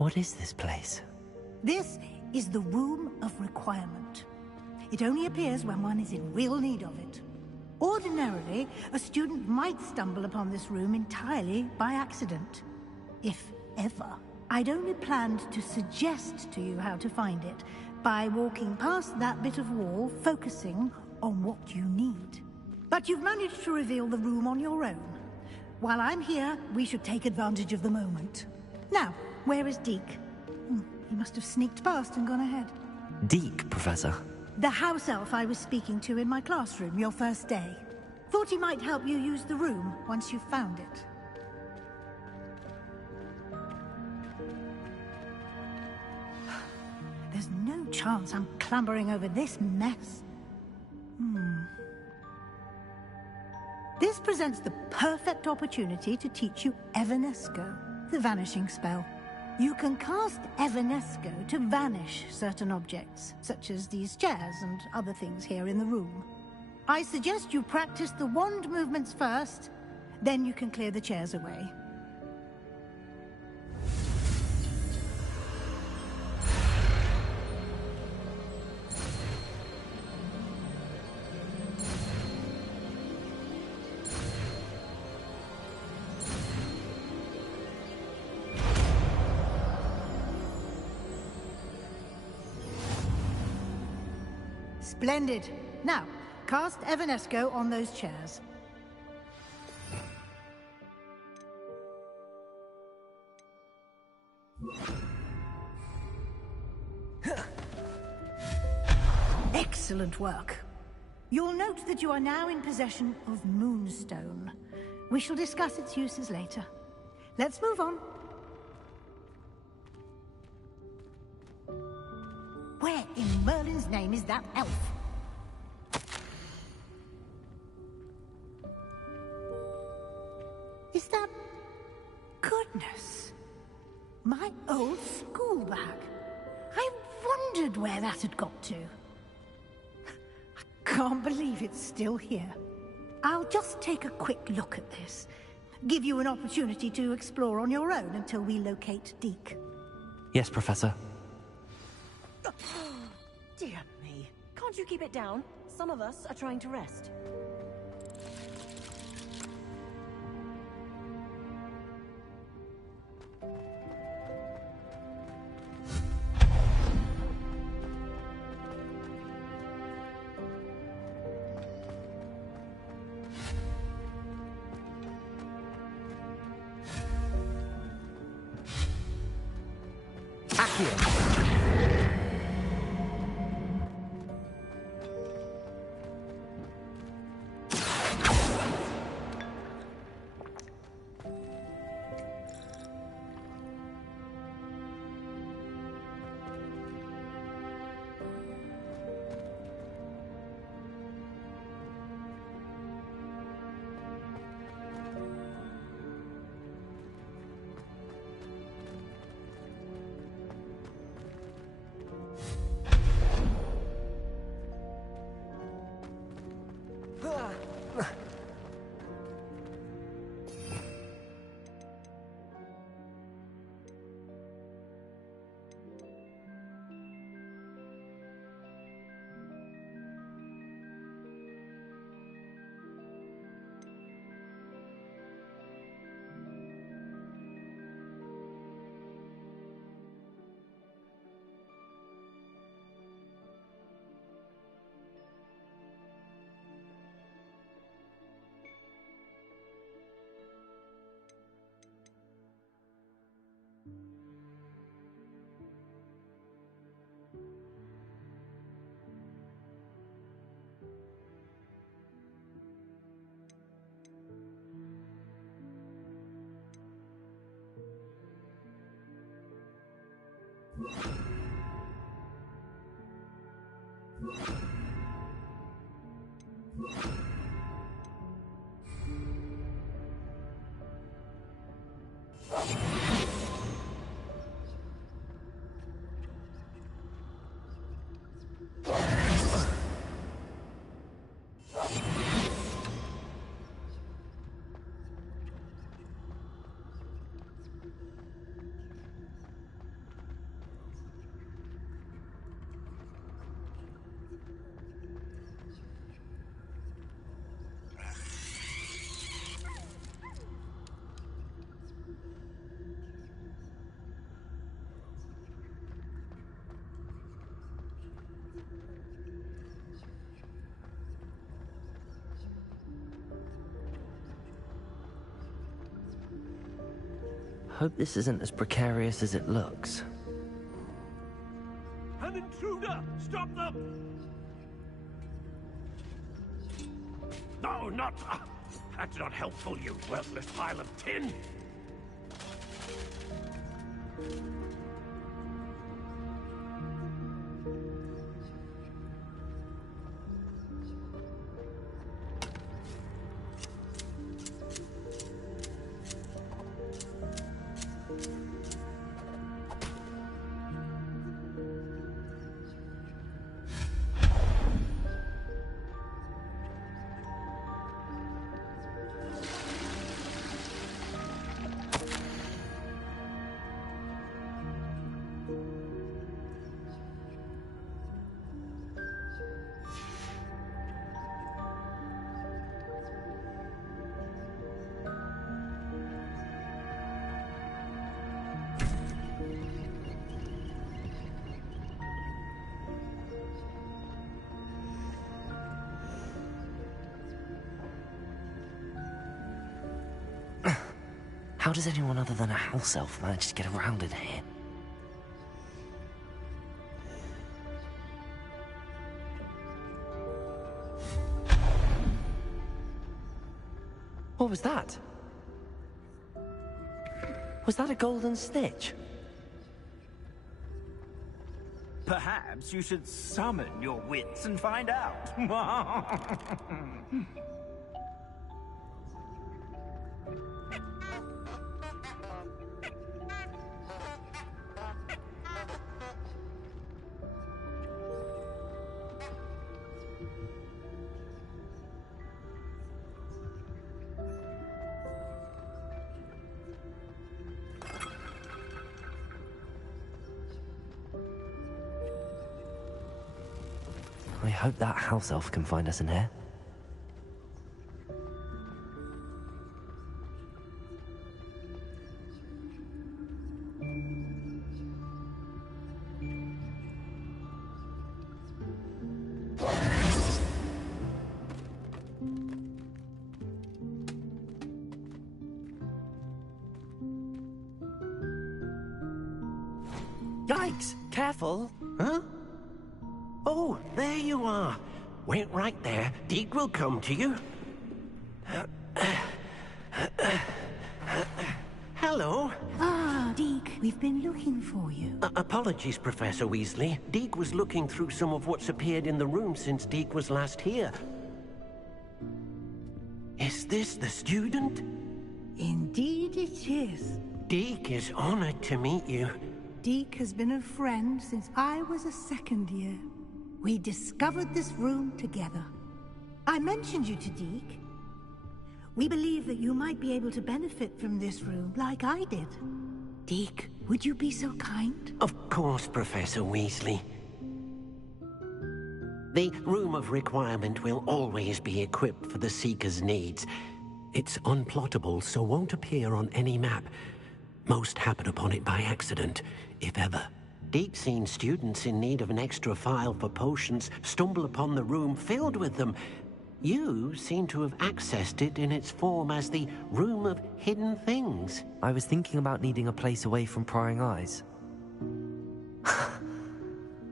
What is this place? This is the Room of Requirement. It only appears when one is in real need of it. Ordinarily, a student might stumble upon this room entirely by accident. If ever. I'd only planned to suggest to you how to find it by walking past that bit of wall, focusing on what you need. But you've managed to reveal the room on your own. While I'm here, we should take advantage of the moment. Now, where is Deke? He must have sneaked past and gone ahead. Deke, Professor. The house elf I was speaking to in my classroom your first day. Thought he might help you use the room once you found it. There's no chance I'm clambering over this mess. This presents the perfect opportunity to teach you Evanesco, the vanishing spell. You can cast Evanesco to vanish certain objects, such as these chairs and other things here in the room. I suggest you practice the wand movements first, then you can clear the chairs away. Splendid. Now, cast Evanesco on those chairs. Excellent work. You'll note that you are now in possession of Moonstone. We shall discuss its uses later. Let's move on. Where in Merlin's name is that elf? Is that... Goodness! My old school bag. I wondered where that had got to. I can't believe it's still here. I'll just take a quick look at this. Give you an opportunity to explore on your own until we locate Deke. Yes, Professor. Dear me. Can't you keep it down? Some of us are trying to rest. Hope this isn't as precarious as it looks. An intruder! Stop them! No, not... that's not helpful, you worthless pile of tin! How does anyone other than a house elf manage to get around in here? What was that? Was that a golden snitch? Perhaps you should summon your wits and find out. I hope that house elf can find us in here. Yikes! Careful! Huh? Oh, there you are. Wait right there. Deke will come to you. Hello. Ah, Deke, we've been looking for you. Apologies, Professor Weasley. Deke was looking through some of what's appeared in the room since Deke was last here. Is this the student? Indeed it is. Deke is honored to meet you. Deke has been a friend since I was a second year. We discovered this room together. I mentioned you to Deke. We believe that you might be able to benefit from this room like I did. Deke, would you be so kind? Of course, Professor Weasley. The Room of Requirement will always be equipped for the Seeker's needs. It's unplottable, so won't appear on any map. Most happen upon it by accident, if ever. Deke's seen students in need of an extra file for potions stumble upon the room filled with them. You seem to have accessed it in its form as the Room of Hidden Things. I was thinking about needing a place away from prying eyes.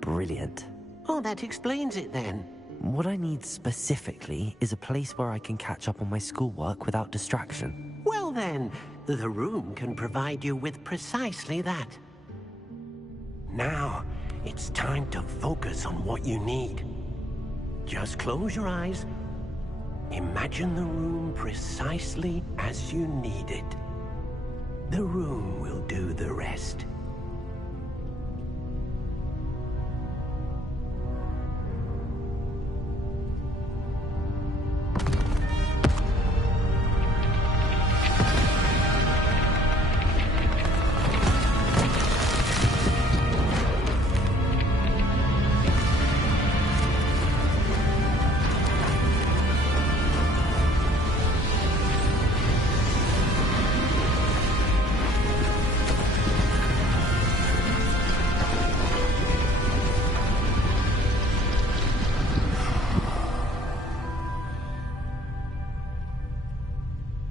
Brilliant. Oh, that explains it then. What I need specifically is a place where I can catch up on my schoolwork without distraction. Well then, the room can provide you with precisely that. Now, it's time to focus on what you need. Just close your eyes. Imagine the room precisely as you need it. The room will do the rest.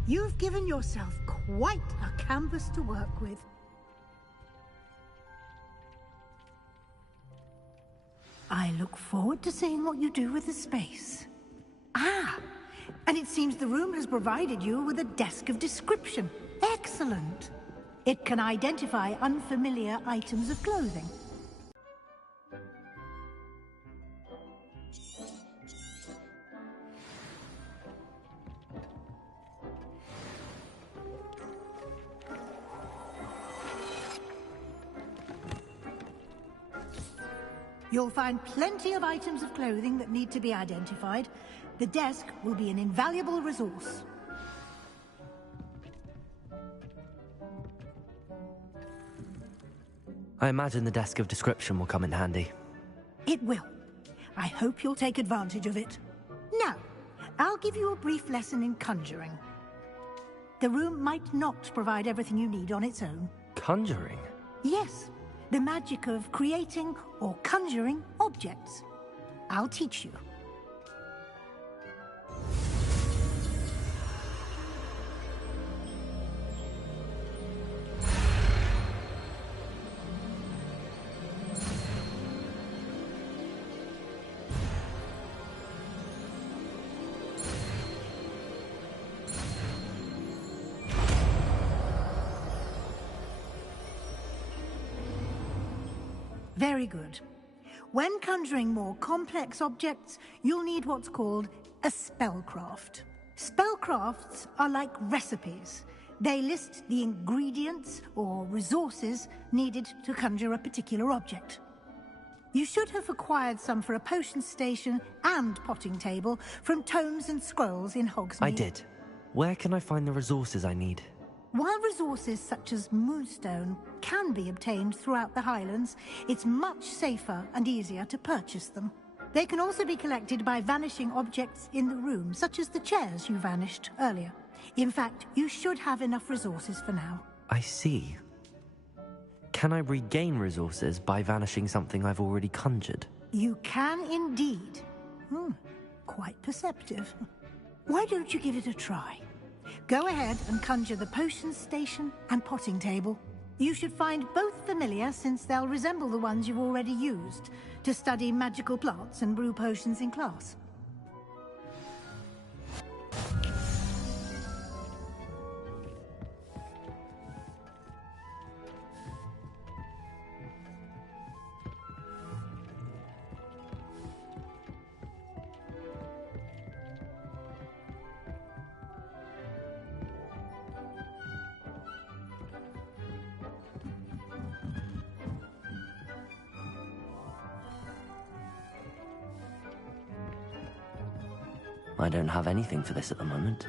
You've given yourself quite a canvas to work with. I look forward to seeing what you do with the space. Ah, and it seems the room has provided you with a desk of description. Excellent. It can identify unfamiliar items of clothing. You'll find plenty of items of clothing that need to be identified. The desk will be an invaluable resource. I imagine the desk of description will come in handy. It will. I hope you'll take advantage of it. Now, I'll give you a brief lesson in conjuring. The room might not provide everything you need on its own. Conjuring? Yes, the magic of creating or conjuring objects. I'll teach you. Very good. When conjuring more complex objects, you'll need what's called a spellcraft. Spellcrafts are like recipes. They list the ingredients or resources needed to conjure a particular object. You should have acquired some for a potion station and potting table from tomes and scrolls in Hogsmeade. I did. Where can I find the resources I need? While resources such as Moonstone can be obtained throughout the Highlands, it's much safer and easier to purchase them. They can also be collected by vanishing objects in the room, such as the chairs you vanished earlier. In fact, you should have enough resources for now. I see. Can I regain resources by vanishing something I've already conjured? You can indeed. Quite perceptive. Why don't you give it a try? Go ahead and conjure the potion station and potting table. You should find both familiar, since they'll resemble the ones you've already used to study magical plants and brew potions in class. I don't have anything for this at the moment.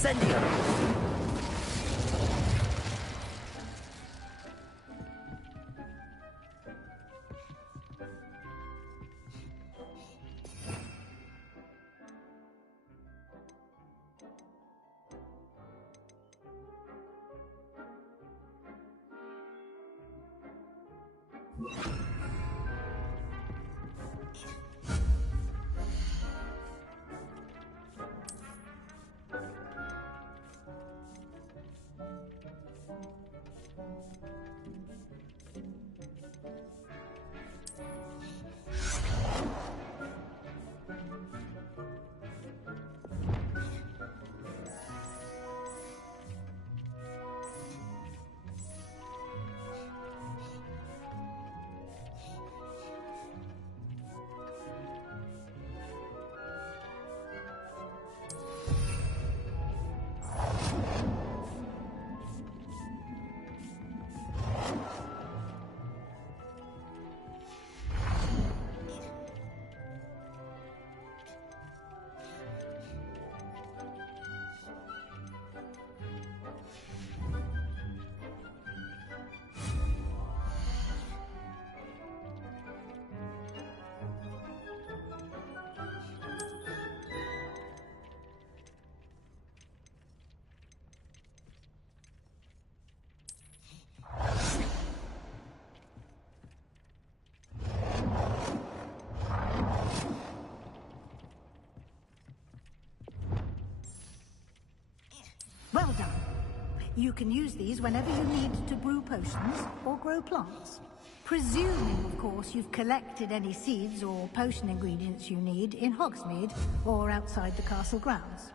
Incendio! Well done. You can use these whenever you need to brew potions or grow plants. Presuming, of course, you've collected any seeds or potion ingredients you need in Hogsmeade or outside the castle grounds.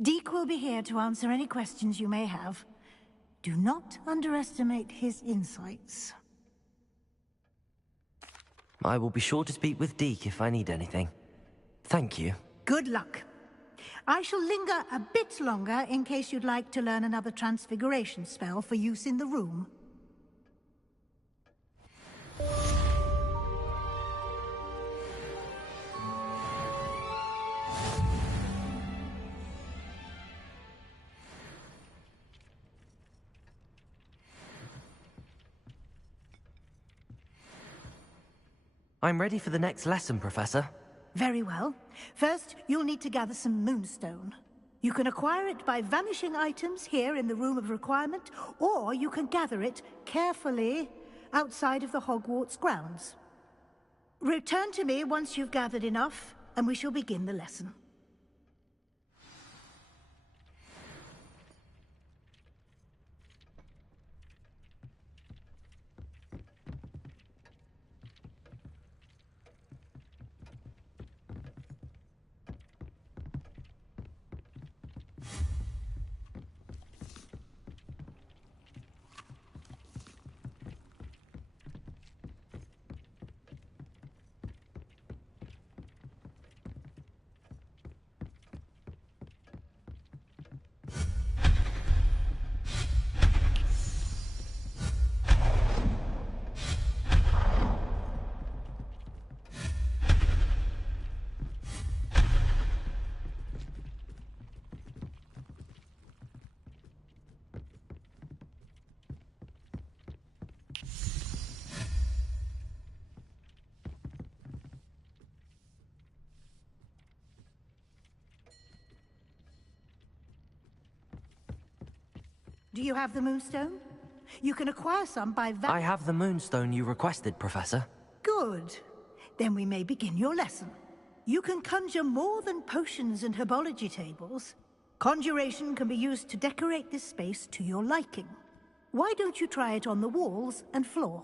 Deek will be here to answer any questions you may have. Do not underestimate his insights. I will be sure to speak with Deek if I need anything. Thank you. Good luck. I shall linger a bit longer in case you'd like to learn another transfiguration spell for use in the room. I'm ready for the next lesson, Professor. Very well. First, you'll need to gather some moonstone. You can acquire it by vanishing items here in the Room of Requirement, or you can gather it carefully outside of the Hogwarts grounds. Return to me once you've gathered enough, and we shall begin the lesson. Do you have the moonstone? You can acquire some by I have the moonstone you requested, Professor. Good. Then we may begin your lesson. You can conjure more than potions and herbology tables. Conjuration can be used to decorate this space to your liking. Why don't you try it on the walls and floor?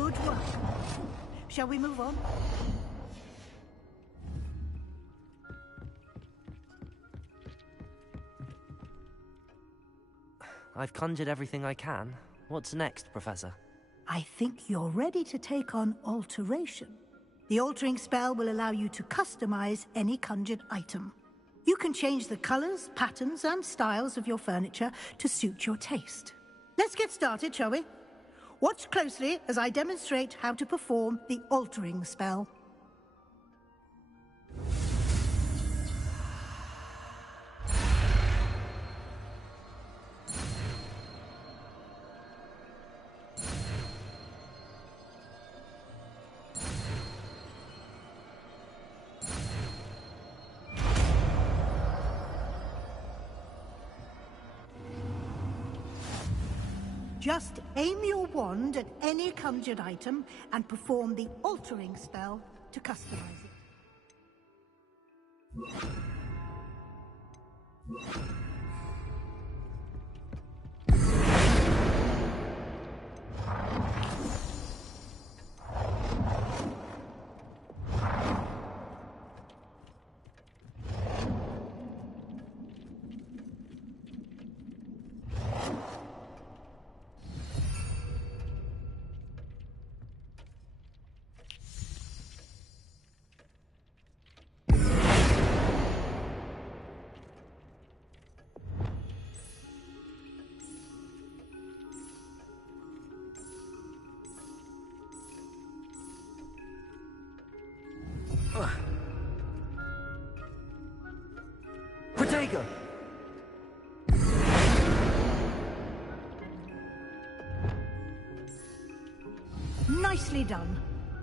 Good work. Shall we move on? I've conjured everything I can. What's next, Professor? I think you're ready to take on alteration. The altering spell will allow you to customize any conjured item. You can change the colors, patterns, and styles of your furniture to suit your taste. Let's get started, shall we? Watch closely as I demonstrate how to perform the altering spell. Just aim your wand at any conjured item and perform the altering spell to customize it. Protego! Nicely done.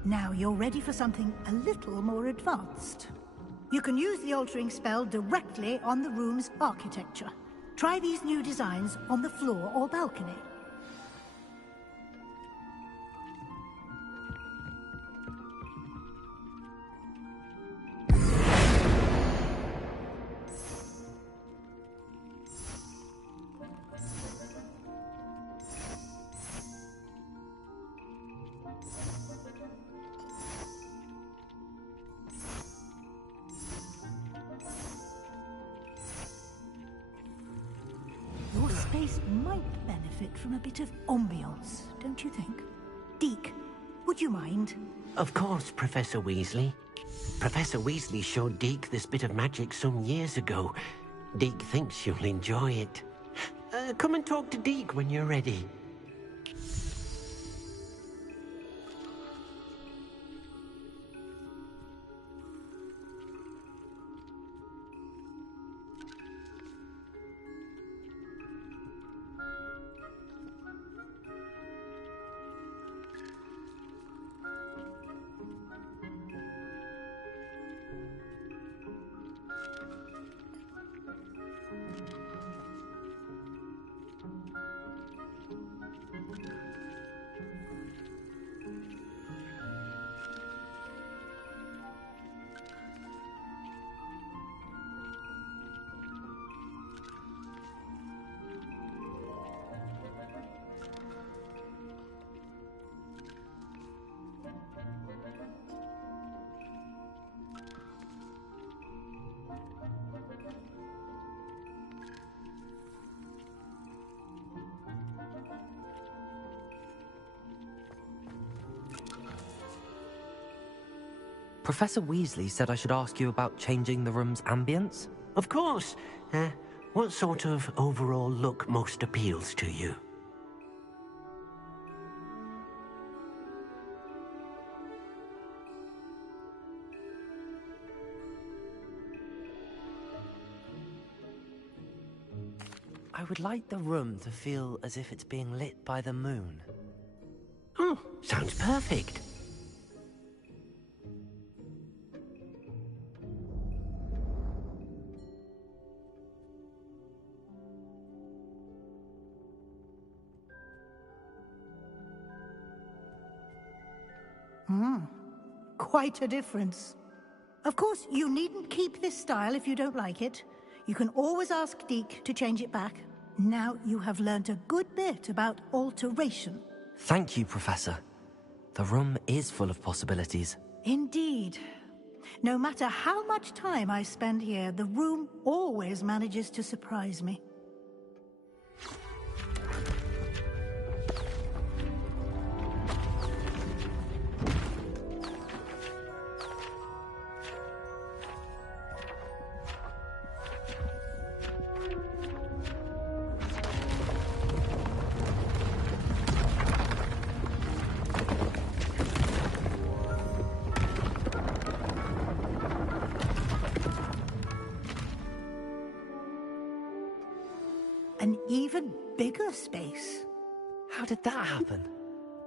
Now you're ready for something a little more advanced. You can use the altering spell directly on the room's architecture. Try these new designs on the floor or balcony. Your space might benefit from a bit of ambiance, don't you think? Deke, would you mind? Of course, Professor Weasley. Professor Weasley showed Deke this bit of magic some years ago. Deke thinks you'll enjoy it. Come and talk to Deke when you're ready. Professor Weasley said I should ask you about changing the room's ambience? Of course. What sort of overall look most appeals to you? I would like the room to feel as if it's being lit by the moon. Oh, sounds perfect. Quite a difference. Of course, you needn't keep this style if you don't like it. You can always ask Deke to change it back. Now you have learnt a good bit about alteration. Thank you, Professor. The room is full of possibilities. Indeed. No matter how much time I spend here, the room always manages to surprise me. An even bigger space. How did that happen?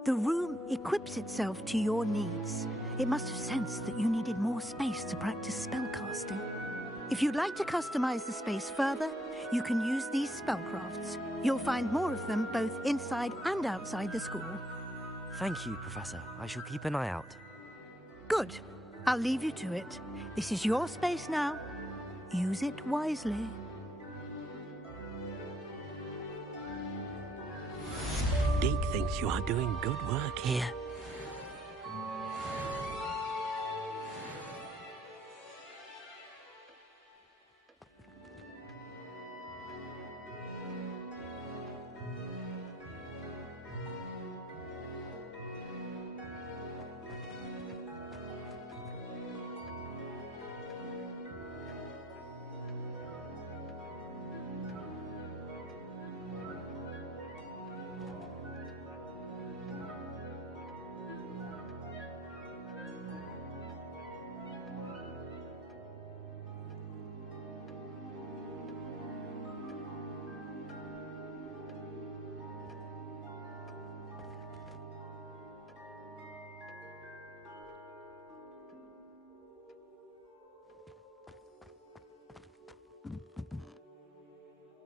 The room equips itself to your needs. It must have sensed that you needed more space to practice spellcasting. If you'd like to customize the space further, you can use these spellcrafts. You'll find more of them both inside and outside the school. Thank you, Professor. I shall keep an eye out. Good. I'll leave you to it. This is your space now. Use it wisely. Deek thinks you are doing good work here.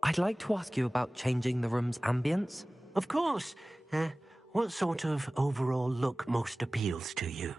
I'd like to ask you about changing the room's ambience. Of course. What sort of overall look most appeals to you?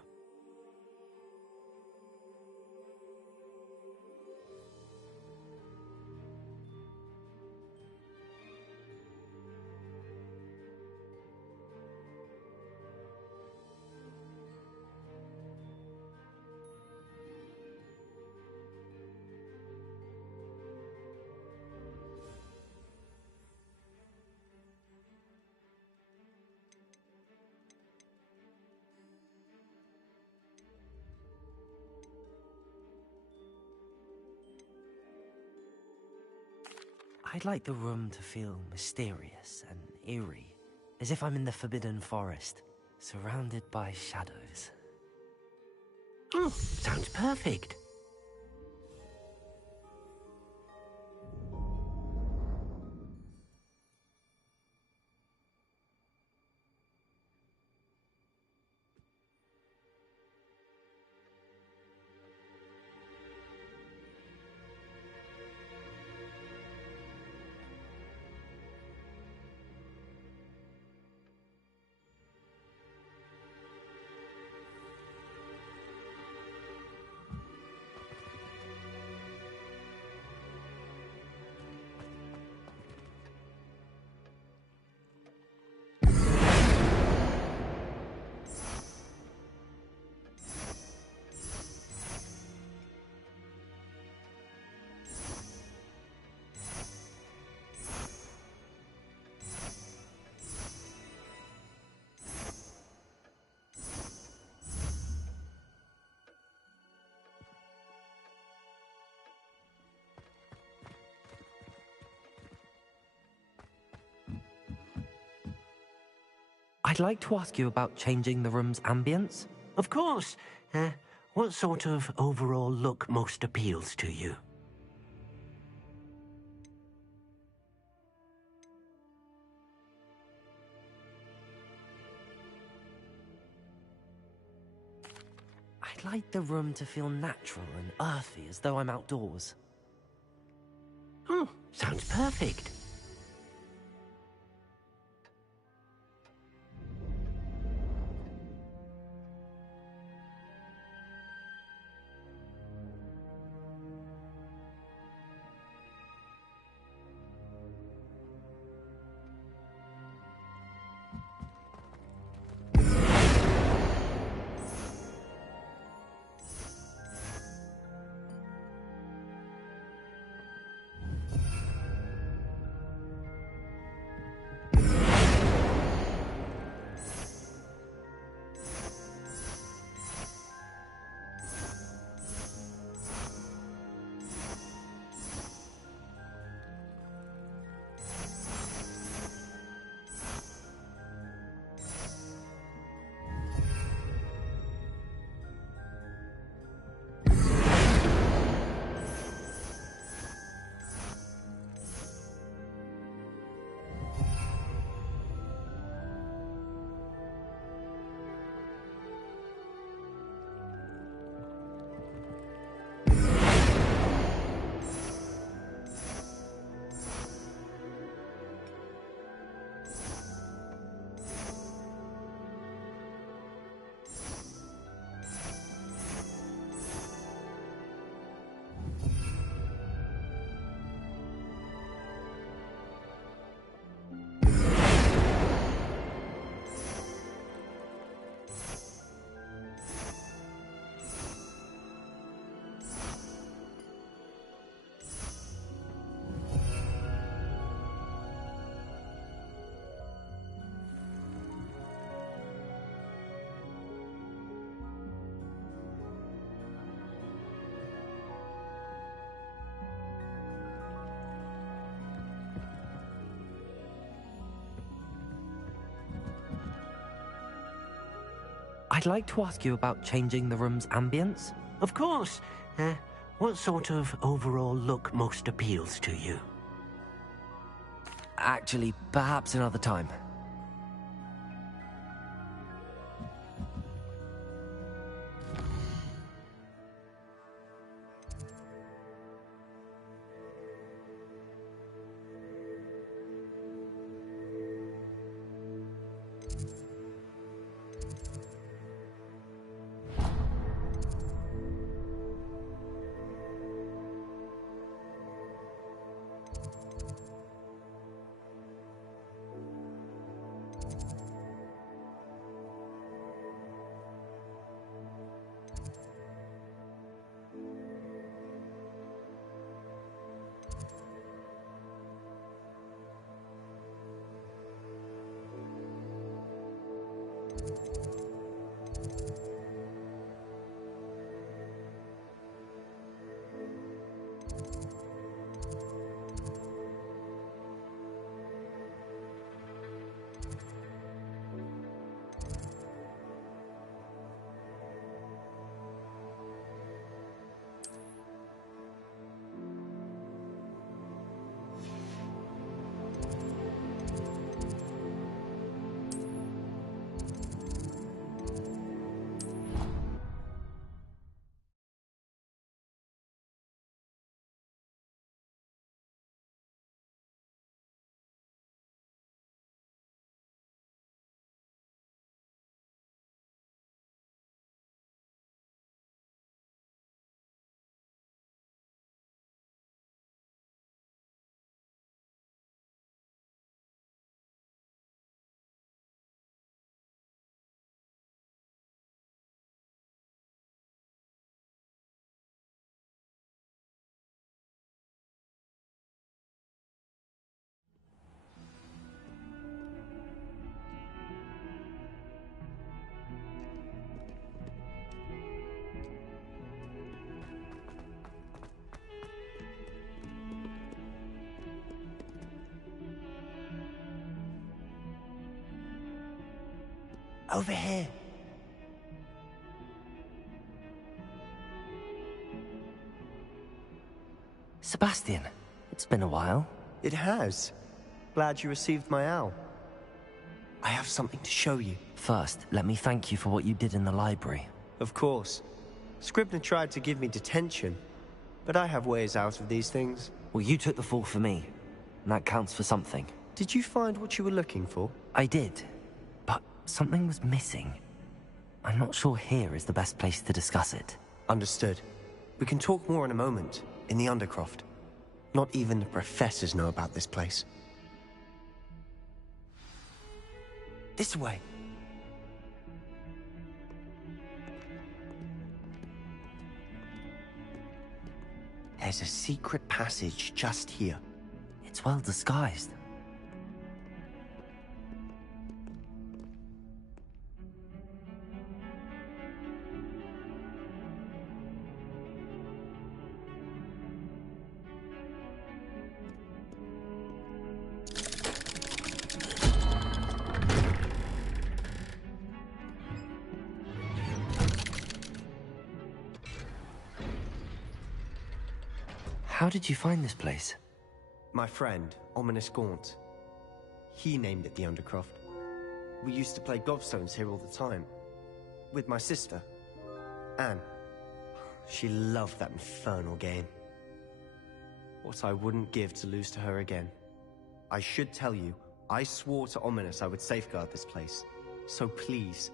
I'd like the room to feel mysterious and eerie, as if I'm in the Forbidden Forest, surrounded by shadows. Oh, sounds perfect. I'd like to ask you about changing the room's ambience. Of course. What sort of overall look most appeals to you? I'd like the room to feel natural and earthy, as though I'm outdoors. Oh, sounds perfect. I'd like to ask you about changing the room's ambience. Of course. What sort of overall look most appeals to you? Actually, perhaps another time. Over here. Sebastian, it's been a while. It has. Glad you received my owl. I have something to show you. First, let me thank you for what you did in the library. Of course. Scribner tried to give me detention, but I have ways out of these things. Well, you took the fall for me, and that counts for something. Did you find what you were looking for? I did, but something was missing. I'm not sure here is the best place to discuss it. Understood. We can talk more in a moment, in the Undercroft. Not even the professors know about this place. This way. There's a secret passage just here. It's well disguised. How did you find this place? My friend, Ominous Gaunt. He named it the Undercroft. We used to play gobstones here all the time. With my sister, Anne. She loved that infernal game. What I wouldn't give to lose to her again. I should tell you, I swore to Ominous I would safeguard this place. So please,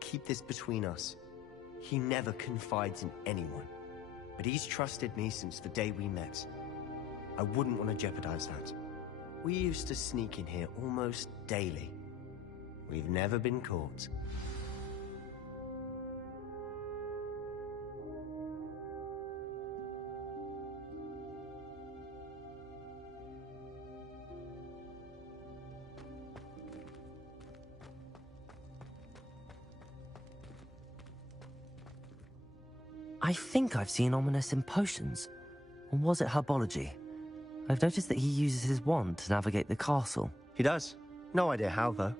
keep this between us. He never confides in anyone. But he's trusted me since the day we met. I wouldn't want to jeopardize that. We used to sneak in here almost daily. We've never been caught. I think I've seen Ominous in potions. Or was it herbology? I've noticed that he uses his wand to navigate the castle. He does. No idea how, though.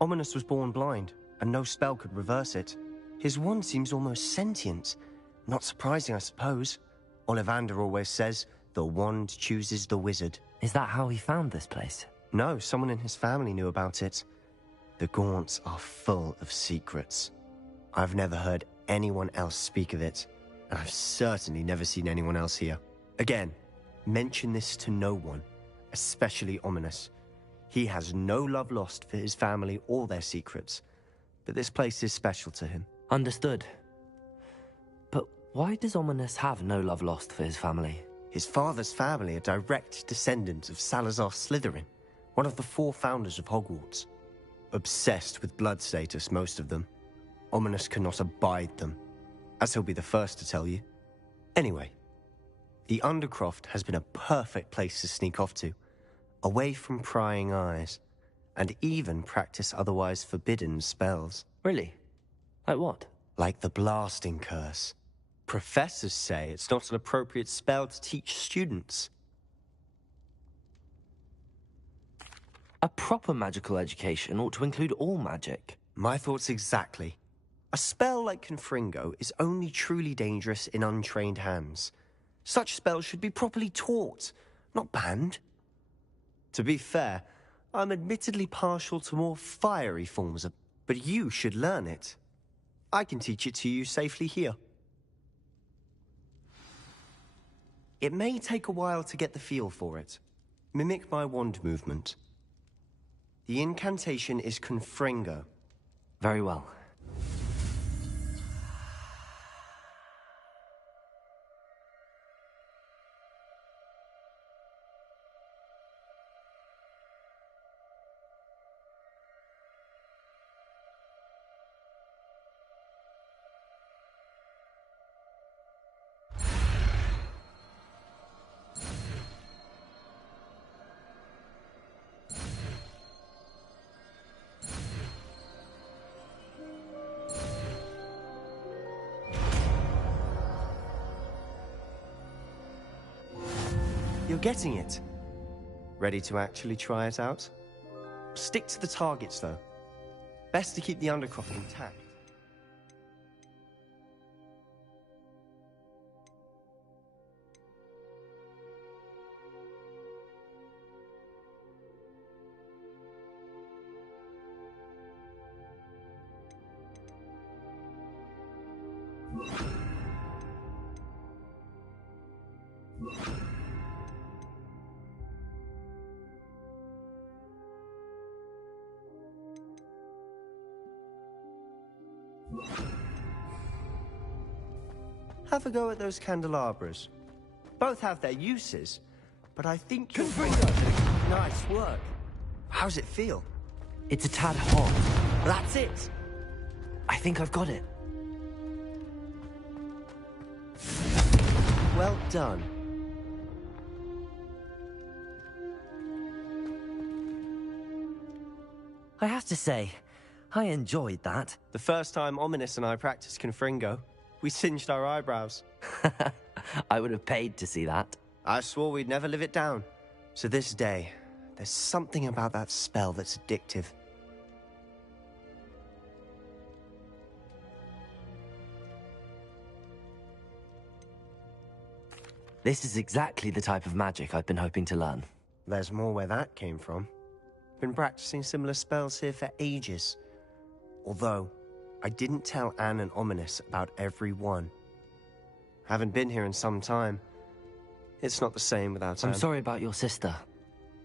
Ominous was born blind, and no spell could reverse it. His wand seems almost sentient. Not surprising, I suppose. Ollivander always says, the wand chooses the wizard. Is that how he found this place? No, someone in his family knew about it. The Gaunts are full of secrets. I've never heard anyone else speak of it, and I've certainly never seen anyone else here. Again, mention this to no one, especially Ominis. He has no love lost for his family or their secrets, but this place is special to him. Understood. But why does Ominis have no love lost for his family? His father's family are direct descendants of Salazar Slytherin, one of the 4 founders of Hogwarts. Obsessed with blood status, most of them. Ominis cannot abide them, as he'll be the first to tell you. Anyway, the Undercroft has been a perfect place to sneak off to, away from prying eyes, and even practice otherwise forbidden spells. Really? Like what? Like the Blasting Curse. Professors say it's not an appropriate spell to teach students. A proper magical education ought to include all magic. My thoughts exactly. A spell like Confringo is only truly dangerous in untrained hands. Such spells should be properly taught, not banned. To be fair, I'm admittedly partial to more fiery forms of... but you should learn it. I can teach it to you safely here. It may take a while to get the feel for it. Mimic my wand movement. The incantation is Confringo. Very well. You're getting it. Ready to actually try it out? Stick to the targets, though. Best to keep the Undercroft intact. Have a go at those candelabras. Both have their uses, but I think you'll find... Nice work. How's it feel? It's a tad hot. That's it. I think I've got it. Well done. I have to say, I enjoyed that. The first time Ominis and I practiced Confringo, we singed our eyebrows. I would have paid to see that. I swore we'd never live it down. To this day, there's something about that spell that's addictive. This is exactly the type of magic I've been hoping to learn. There's more where that came from. Been practicing similar spells here for ages. Although, I didn't tell Anne and Ominis about every one. Haven't been here in some time. It's not the same without Anne. I'm sorry about your sister.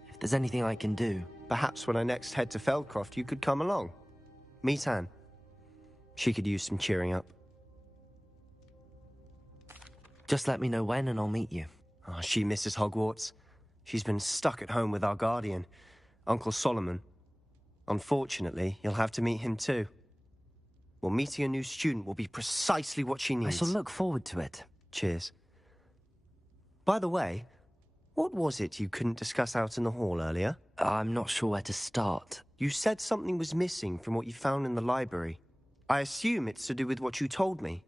If there's anything I can do... Perhaps when I next head to Feldcroft, you could come along. Meet Anne. She could use some cheering up. Just let me know when and I'll meet you. Oh, she misses Hogwarts. She's been stuck at home with our guardian, Uncle Solomon. Unfortunately, you'll have to meet him too. Well, meeting a new student will be precisely what she needs. I shall look forward to it. Cheers. By the way, what was it you couldn't discuss out in the hall earlier? I'm not sure where to start. You said something was missing from what you found in the library. I assume it's to do with what you told me.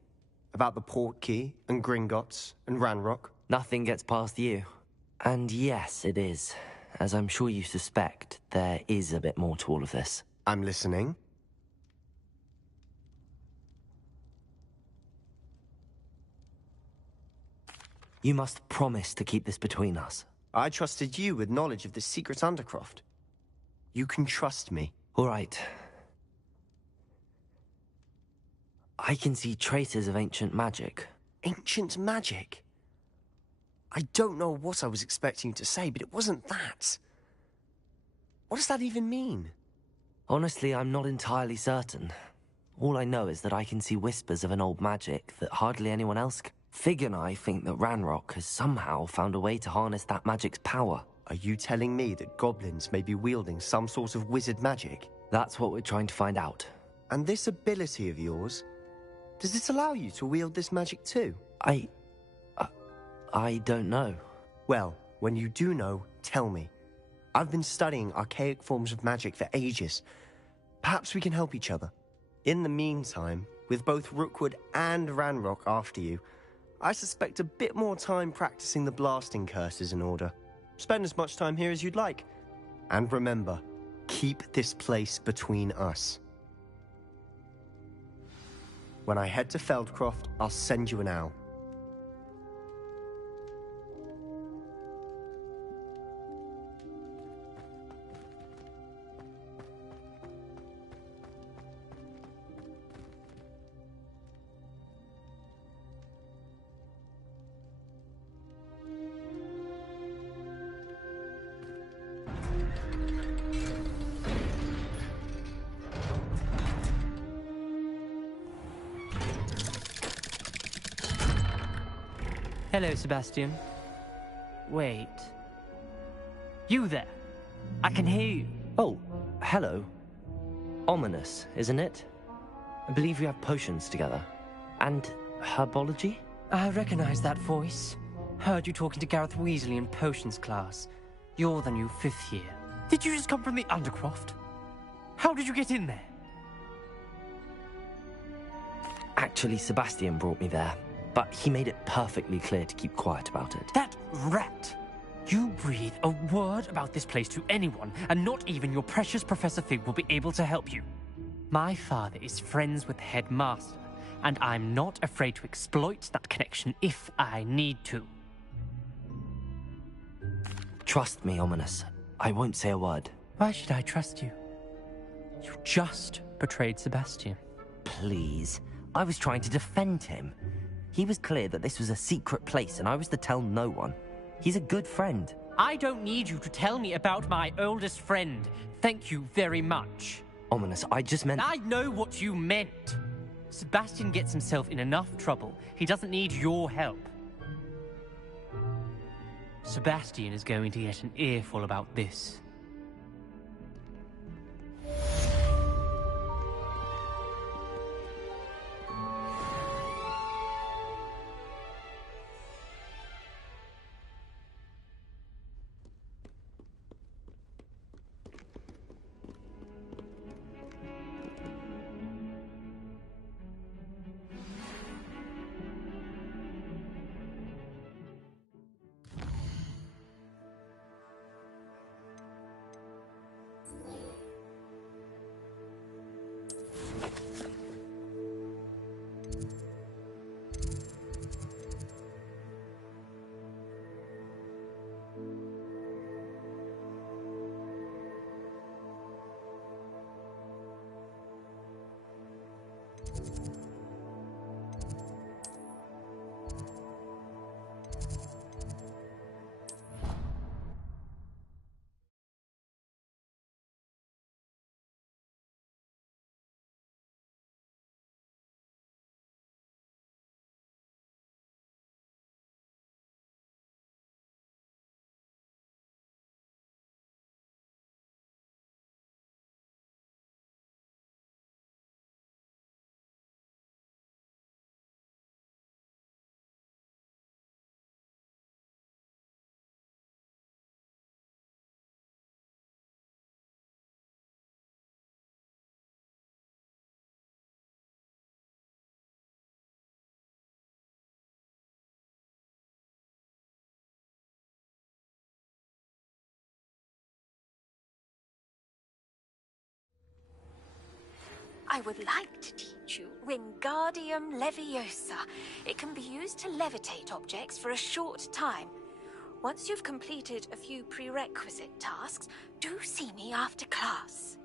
About the Portkey, and Gringotts, and Ranrock. Nothing gets past you. And yes, it is. As I'm sure you suspect, there is a bit more to all of this. I'm listening. You must promise to keep this between us. I trusted you with knowledge of the secret Undercroft. You can trust me. All right. I can see traces of ancient magic. Ancient magic? I don't know what I was expecting you to say, but it wasn't that. What does that even mean? Honestly, I'm not entirely certain. All I know is that I can see whispers of an old magic that hardly anyone else can. Fig and I think that Ranrock has somehow found a way to harness that magic's power. Are you telling me that goblins may be wielding some sort of wizard magic? That's what we're trying to find out. And this ability of yours, does it allow you to wield this magic too? I don't know. Well, when you do know, tell me. I've been studying archaic forms of magic for ages. Perhaps we can help each other. In the meantime, with both Rookwood and Ranrock after you, I suspect a bit more time practicing the blasting curse is in order. Spend as much time here as you'd like. And remember, keep this place between us. When I head to Feldcroft, I'll send you an owl. Hello, Sebastian. Wait. You there? I can hear you. Oh, hello. Ominous, isn't it? I believe we have potions together. And herbology? I recognize that voice. Heard you talking to Gareth Weasley in potions class. You're the new 5th year. Did you just come from the Undercroft? How did you get in there? Actually, Sebastian brought me there, but he made it perfectly clear to keep quiet about it. That rat! You breathe a word about this place to anyone, and not even your precious Professor Fig will be able to help you. My father is friends with the headmaster, and I'm not afraid to exploit that connection if I need to. Trust me, Ominous. I won't say a word. Why should I trust you? You just betrayed Sebastian. Please. I was trying to defend him. He was clear that this was a secret place, and I was to tell no one. He's a good friend. I don't need you to tell me about my oldest friend. Thank you very much. Ominous, I just meant... I know what you meant. Sebastian gets himself in enough trouble. He doesn't need your help. Sebastian is going to get an earful about this. I would like to teach you Wingardium Leviosa. It can be used to levitate objects for a short time. Once you've completed a few prerequisite tasks, do see me after class.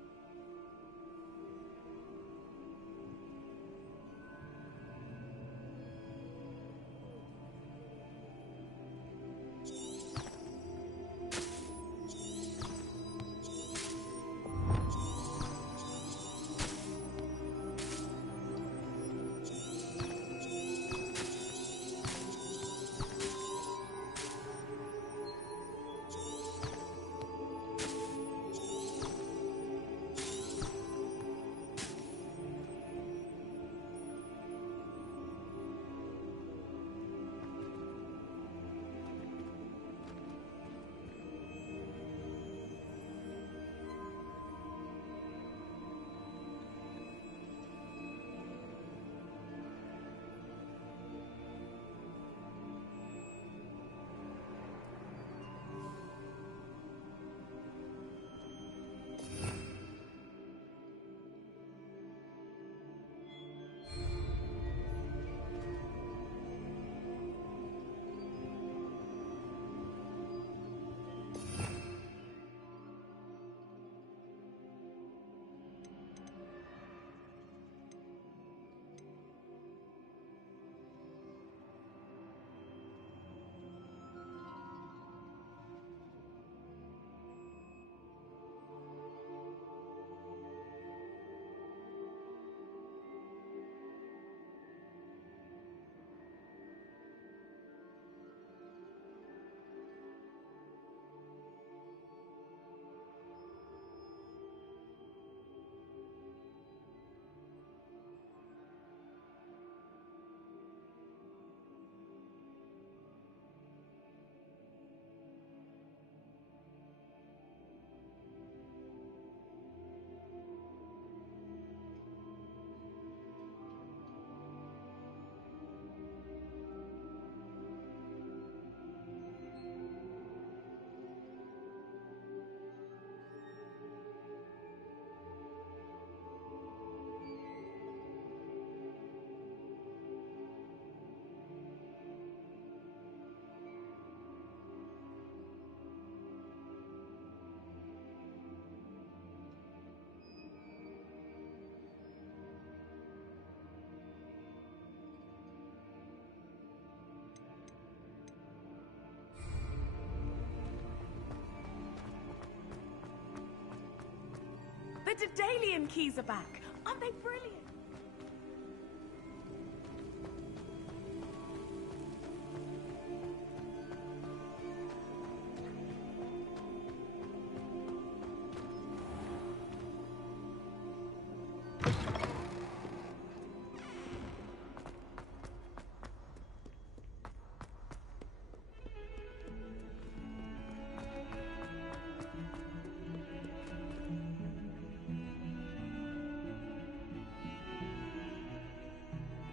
The Daedalian keys are back. Aren't they brilliant?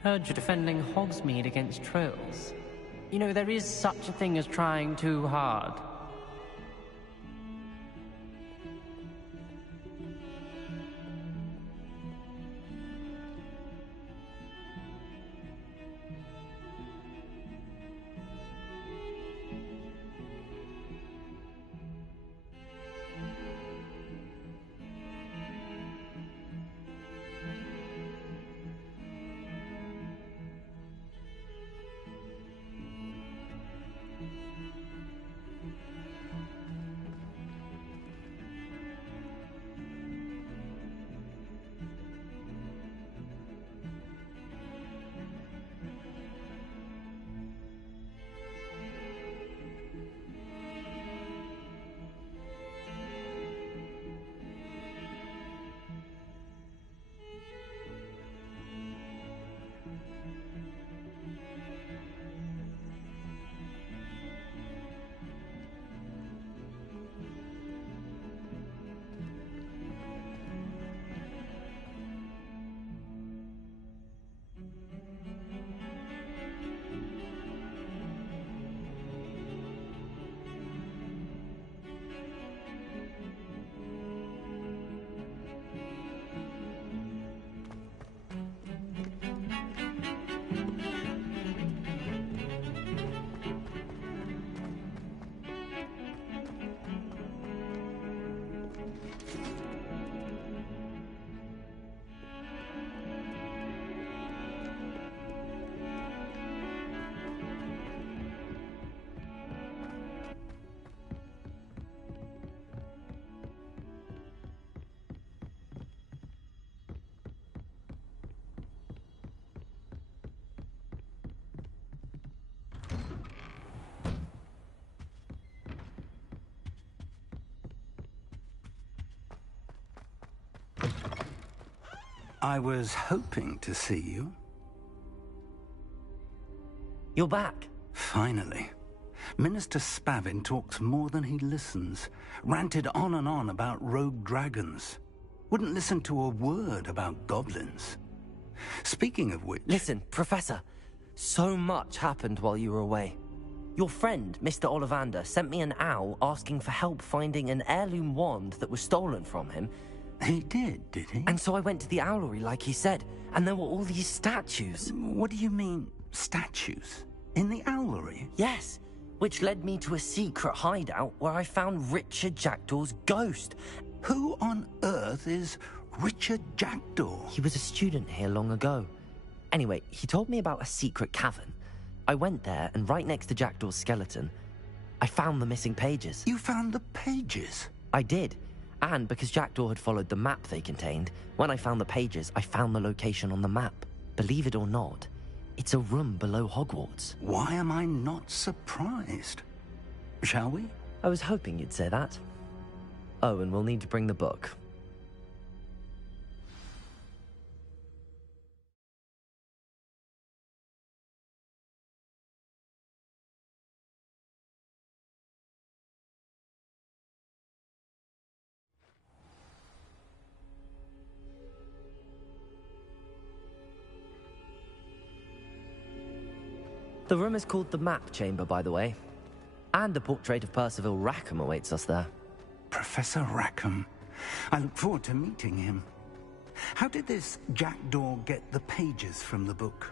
Heard you're defending Hogsmeade against trolls. You know, there is such a thing as trying too hard. I was hoping to see you. You're back. Finally. Minister Spavin talks more than he listens. Ranted on and on about rogue dragons. Wouldn't listen to a word about goblins. Speaking of which... Listen, Professor. So much happened while you were away. Your friend, Mr. Ollivander, sent me an owl asking for help finding an heirloom wand that was stolen from him. He did he? And so I went to the owlery like he said, and there were all these statues. What do you mean, statues? In the owlery? Yes, which led me to a secret hideout where I found Richard Jackdaw's ghost. Who on earth is Richard Jackdaw? He was a student here long ago. Anyway, he told me about a secret cavern. I went there, and right next to Jackdaw's skeleton, I found the missing pages. You found the pages? I did. And because Jackdaw had followed the map they contained, when I found the pages, I found the location on the map. Believe it or not, it's a room below Hogwarts. Why am I not surprised? Shall we? I was hoping you'd say that. Oh, and we'll need to bring the book. The room is called the Map Chamber, by the way. And a portrait of Percival Rackham awaits us there. Professor Rackham. I look forward to meeting him. How did this Jackdaw get the pages from the book?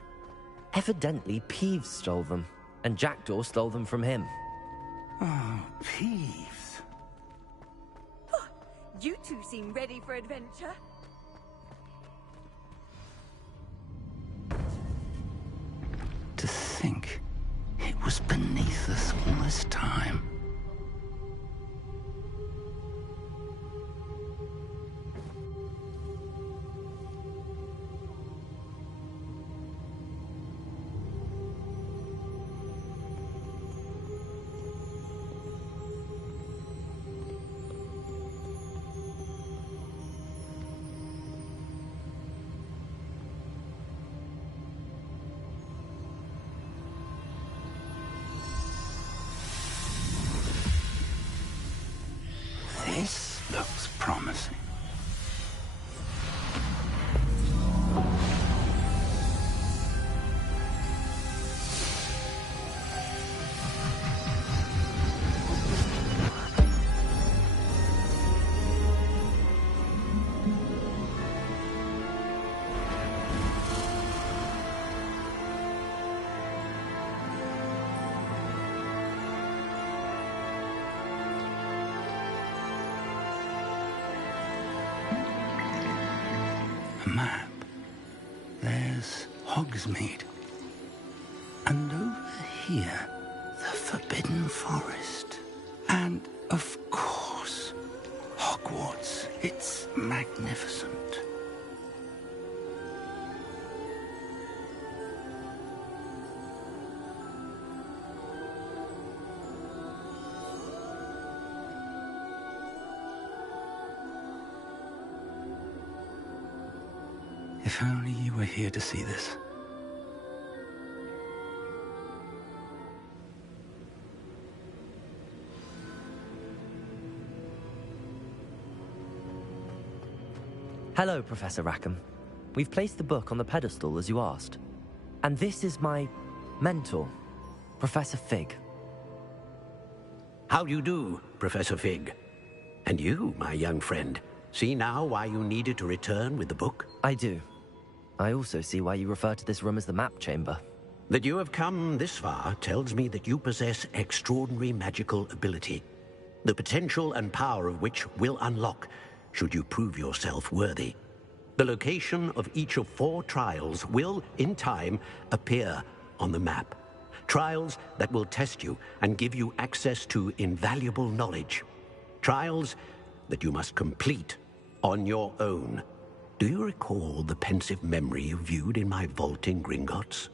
Evidently, Peeves stole them, and Jackdaw stole them from him. Oh, Peeves. You two seem ready for adventure. To think it was beneath us all this time. This looks promising. Map. There's Hogsmeade. And over here, the Forbidden Forest. And, of course, Hogwarts. It's magnificent. If only you were here to see this. Hello, Professor Rackham. We've placed the book on the pedestal as you asked. And this is my mentor, Professor Fig. How do you do, Professor Fig? And you, my young friend, see now why you needed to return with the book? I do. I also see why you refer to this room as the Map Chamber. That you have come this far tells me that you possess extraordinary magical ability, the potential and power of which will unlock should you prove yourself worthy. The location of each of 4 trials will, in time, appear on the map. Trials that will test you and give you access to invaluable knowledge. Trials that you must complete on your own. Do you recall the pensive memory you viewed in my vault in Gringotts?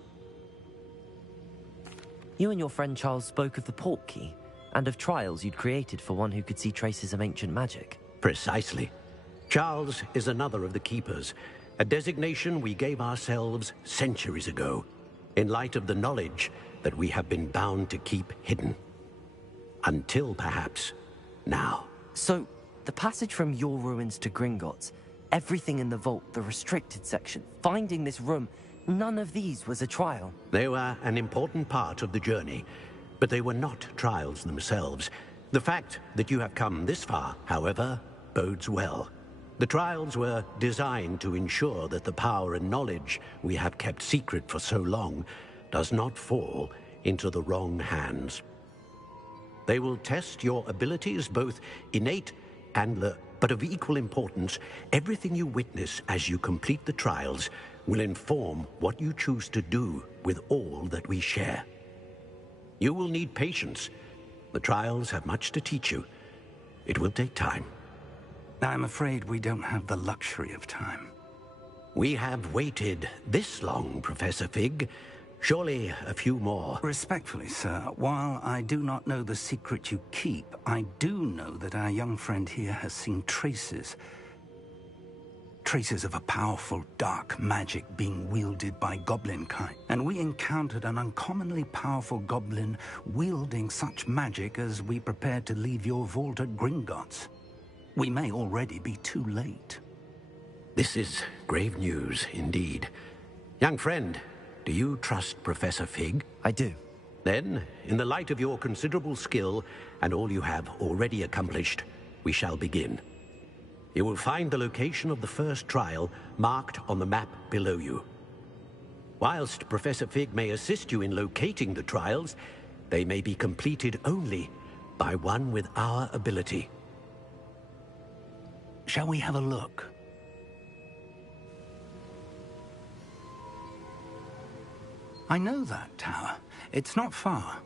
You and your friend Charles spoke of the Portkey, and of trials you'd created for one who could see traces of ancient magic. Precisely. Charles is another of the Keepers, a designation we gave ourselves centuries ago, in light of the knowledge that we have been bound to keep hidden. Until, perhaps, now. So, the passage from your ruins to Gringotts, everything in the vault, the restricted section, finding this room, none of these was a trial. They were an important part of the journey, but they were not trials themselves. The fact that you have come this far, however, bodes well. The trials were designed to ensure that the power and knowledge we have kept secret for so long does not fall into the wrong hands. They will test your abilities, both innate and learned. But of equal importance, everything you witness as you complete the trials will inform what you choose to do with all that we share. You will need patience. The trials have much to teach you. It will take time. I'm afraid we don't have the luxury of time. We have waited this long, Professor Fig. Surely a few more. Respectfully, sir, while I do not know the secret you keep, I do know that our young friend here has seen traces of a powerful dark magic being wielded by goblin kind. And we encountered an uncommonly powerful goblin wielding such magic as we prepared to leave your vault at Gringotts. We may already be too late. This is grave news, indeed. Young friend, do you trust Professor Fig? I do. Then, in the light of your considerable skill and all you have already accomplished, we shall begin. You will find the location of the first trial marked on the map below you. Whilst Professor Fig may assist you in locating the trials, they may be completed only by one with our ability. Shall we have a look? I know that tower. It's not far.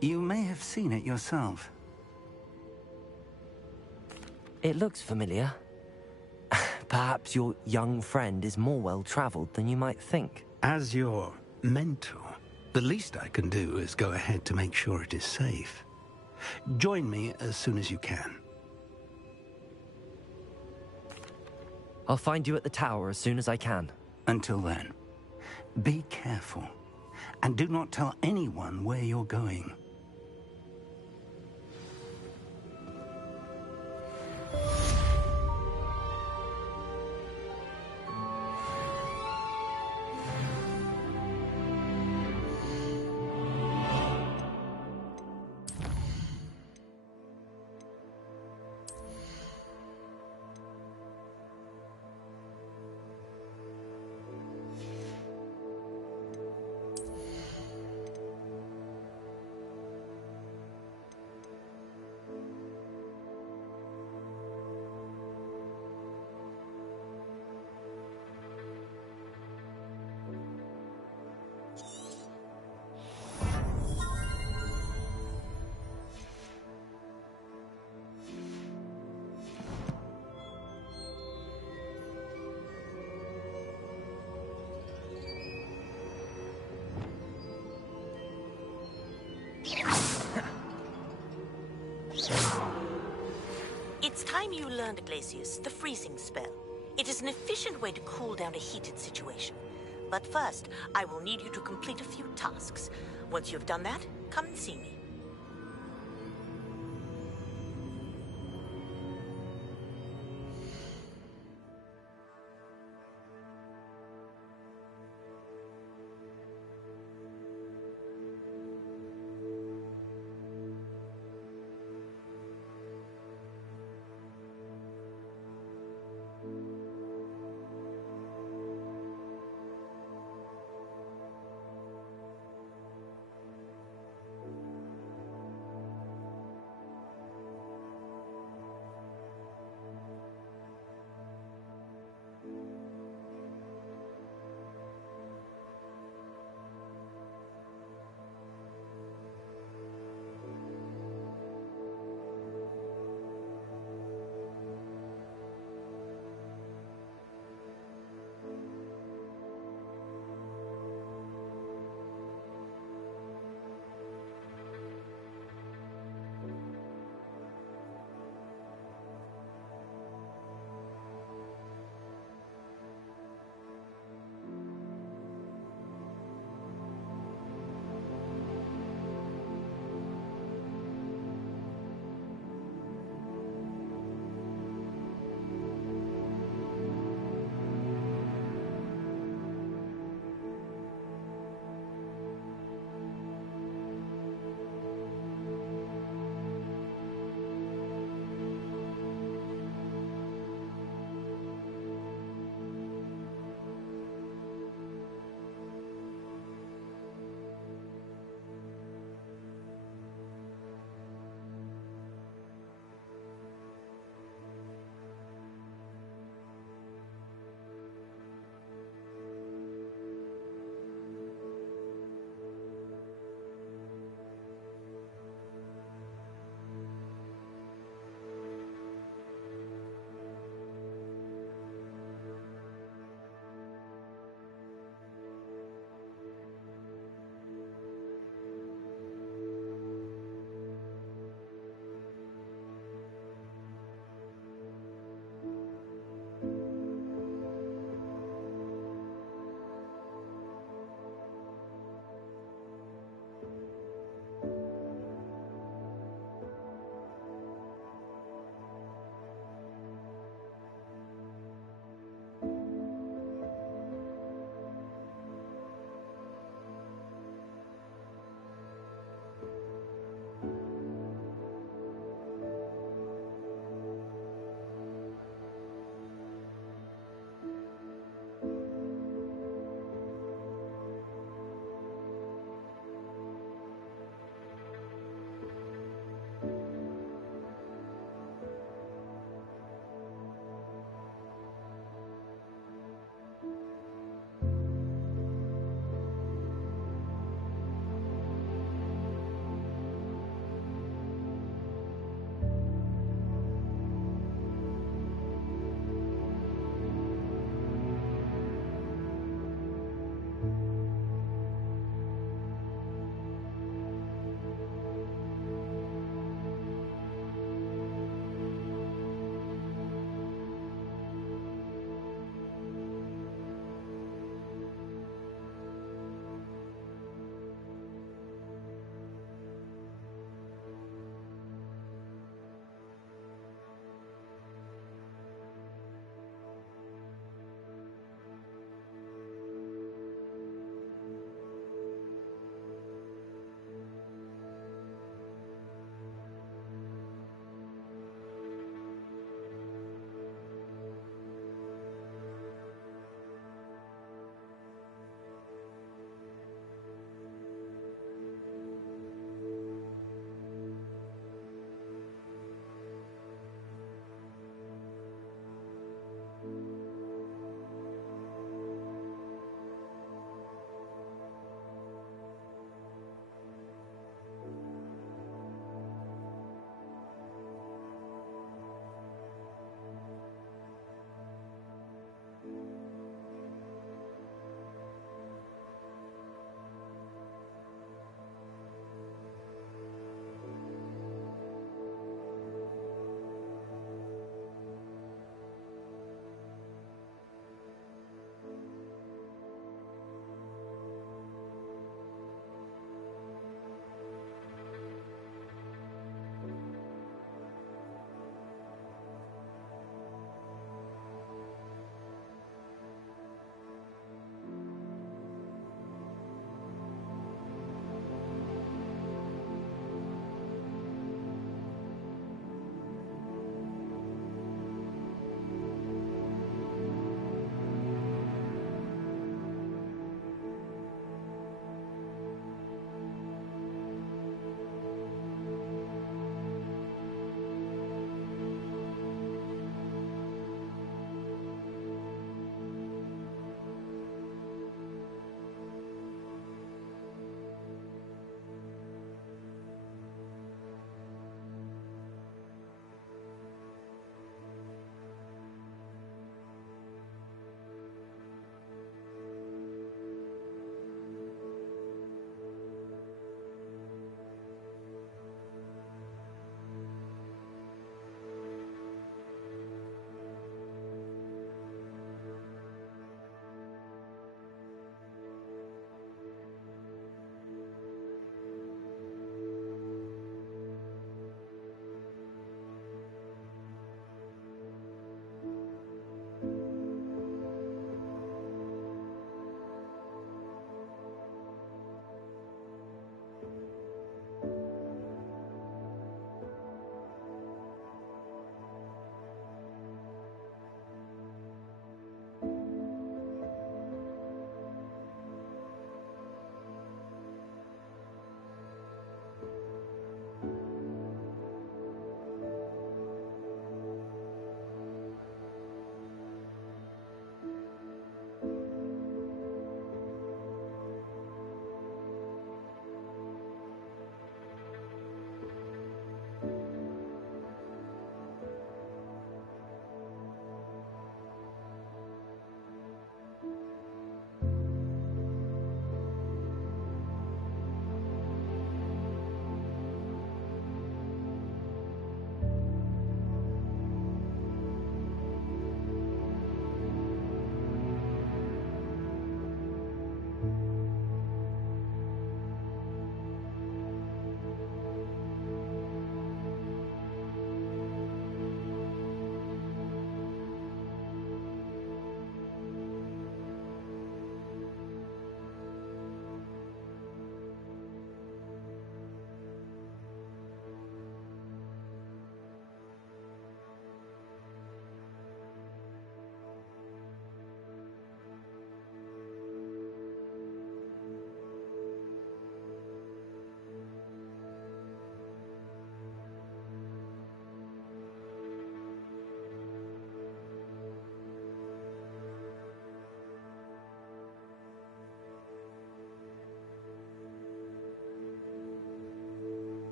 You may have seen it yourself. It looks familiar. Perhaps your young friend is more well-traveled than you might think. As your mentor, the least I can do is go ahead to make sure it is safe. Join me as soon as you can. I'll find you at the tower as soon as I can. Until then, be careful, and do not tell anyone where you're going. It's time you learned, Glacius, the freezing spell. It is an efficient way to cool down a heated situation. But first, I will need you to complete a few tasks. Once you've done that, come and see me.